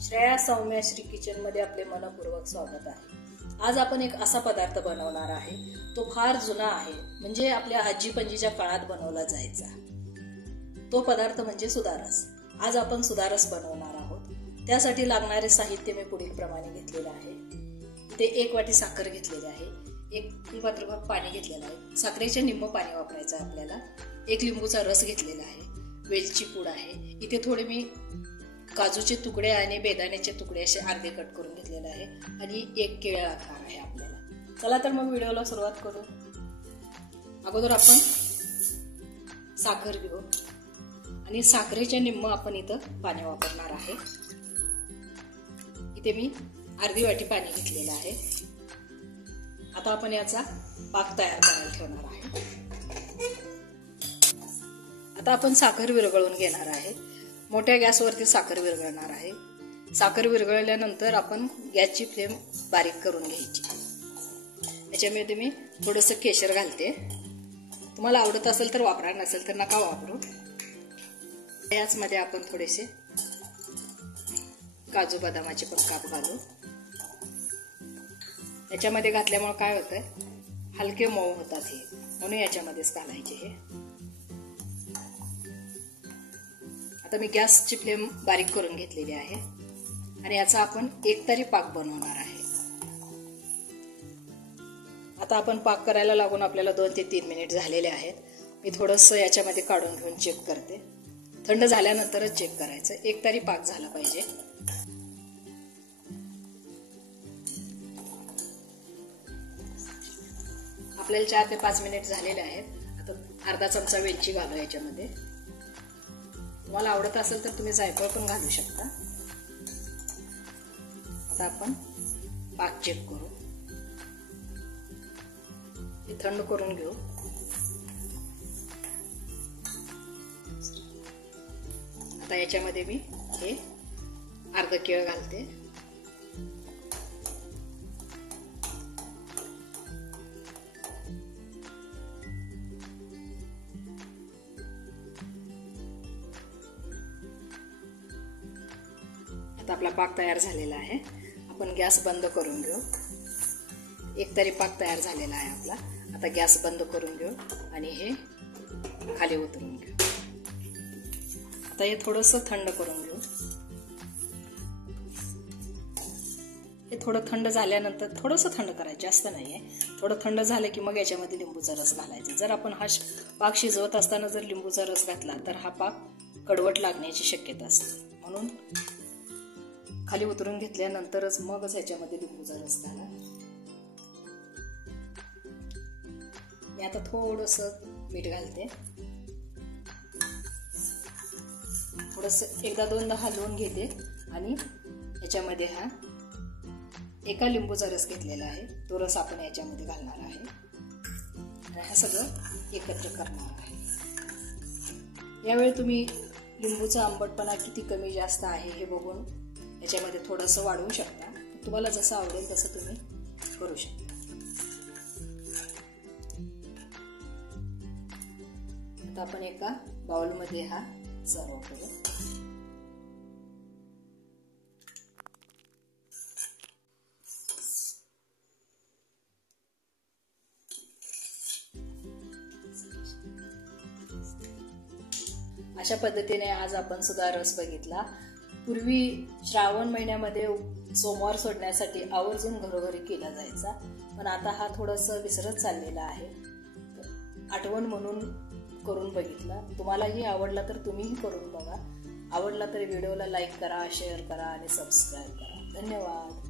Shreya Soumya Shri kitchen मध्ये आपले मनपूर्वक स्वागत आहे। आज आपण एक असा पदार्थ बनवणार आहे, तो फार जुना आहे, म्हणजे आपल्या आजी पंजीच्या काळात बनवला जायचा। तो पदार्थ म्हणजे सुदारस। आज आपण सुदारस बनवणार आहोत। त्यासाठी लागणारे साहित्य मी पुढील प्रमाणे घेतलेले आहे। इथे 1 वाटी साखर घेतलेली आहे, 1 पात्रभर पाणी घेतलेलं आहे। साखरेचे निम्म पाणी वापरायचं आपल्याला। 1 लिंबूचा रस घेतलेला आहे, वेलची पूड आहे। इथे थोडे मी काजूचे तुकडे आणि बेदाण्याचे तुकडे असे अर्धे कट करून घेतलेले आहे आणि 1 केळ लागणार आहे आपल्याला। चला तर मग व्हिडिओला सुरुवात करू। अगोदर आपण साखर घेऊ आणि साखरेच्या निम्म आपण इथं पाणी वापरणार आहे। इथे मी अर्धी वाटी पाणी घेतलेलं आहे। आता आपण याचा पाक तयार करायला ठेवणार आहे। आता आपण साखर विरघळून घेणार आहे। मोठ्या गॅसवरती साखर विरघळणार आहे। साखर विरघळल्यानंतर आपण गॅसची फ्लेम बारीक करून घ्यायची। याच्यामध्ये मी थोडंसं केशर घालते। तुम्हाला आवडत असेल तर वापरा, नसेल तर नका वापरू। याचमध्ये आपण थोडेसे काजू बदामाचे पण काप घालू। याच्यामध्ये घातल्यामुळे काय होतंय, हलके मऊ होतात हे, म्हणून याच्यामध्येच घालायचे हे। आता मी गॅसची फ्लेम बारीक करून घेतलेली आहे आणि याचा आपण एकतारी पाक बनवणार आहे। आता आपण पाक करायला लागून आपल्याला 2 ते 3 मिनिट झालेले आहेत। मी थोडंसं याच्यामध्ये काढून घेऊन चेक करते। थंड झाल्यानंतरच चेक करायचं, एकतारी पाक झाला पाहिजे। आपल्याला 4 ते 5 मिनिट झालेले आहेत। आता अर्धा चमचा वेलची घालू याच्यामध्ये। तुम्हाला आवडत असेल तर तुम्ही जायफळ पण घालू शकता। आता आपण पाक चेक करू। हे थंड करून घेऊ। आता याच्यामध्ये मी हे अर्धा केळ घालते। आता आपला पाक तयार झालेला आहे। आपण गॅस बंद करून घेऊ। एकतरी पाक तयार झालेला आहे आपला। आता गॅस बंद करून घेऊ आणि हे खाली उतरून घेऊ। आता हे थोडंसं थंड करून घेऊ। हे थोडं थंड झाल्यानंतर थोडंसं थंड करायचं, जास्त नाहीये। थोडं थंड झालं की मग याच्यामध्ये लिंबूचा रस घालायचा। जर आपण हा पाक शिजवत असताना जर लिंबूचा रस घातला तर हा पाक कडवट लागण्याची शक्यता असते, म्हणून खाली उतरून घेतल्यानंतरच मगच याच्यामध्ये लिंबूचा रस घाला। मी आता थोडंसं मीठ घालते। थोडंसं 1-2दा हलवून घेते आणि याच्यामध्ये हा 1 लिंबूचा रस घेतलेला आहे, तो रस आपण याच्यामध्ये घालणार आहे आणि हे सगळं एकत्र करणार आहे। यावेळी तुम्ही लिंबूचा आंबटपणा किती कमी जास्त आहे हे बघून याच्यामध्ये थोडंसं वाढवू शकता। तुम्हाला जसं आवडेल तसं तुम्ही करू शकता। आता आपण एका बाउलमध्ये हा सर्व करू। अशा पद्धतीने आज आपण सुदारस बघितला। पूर्वी श्रावण महिन्यामध्ये सोमवार सोडण्यासाठी आवर्जून घरोघरी केला जायचा, पण आता हा थोडंसं विसरत चाललेला आहे। आठवण म्हणून करून बघितला। तुम्हालाही आवडला तर तुम्हीही करून बघा। आवडला तर व्हिडिओला लाईक करा, शेअर करा आणि सबस्क्राईब करा। धन्यवाद।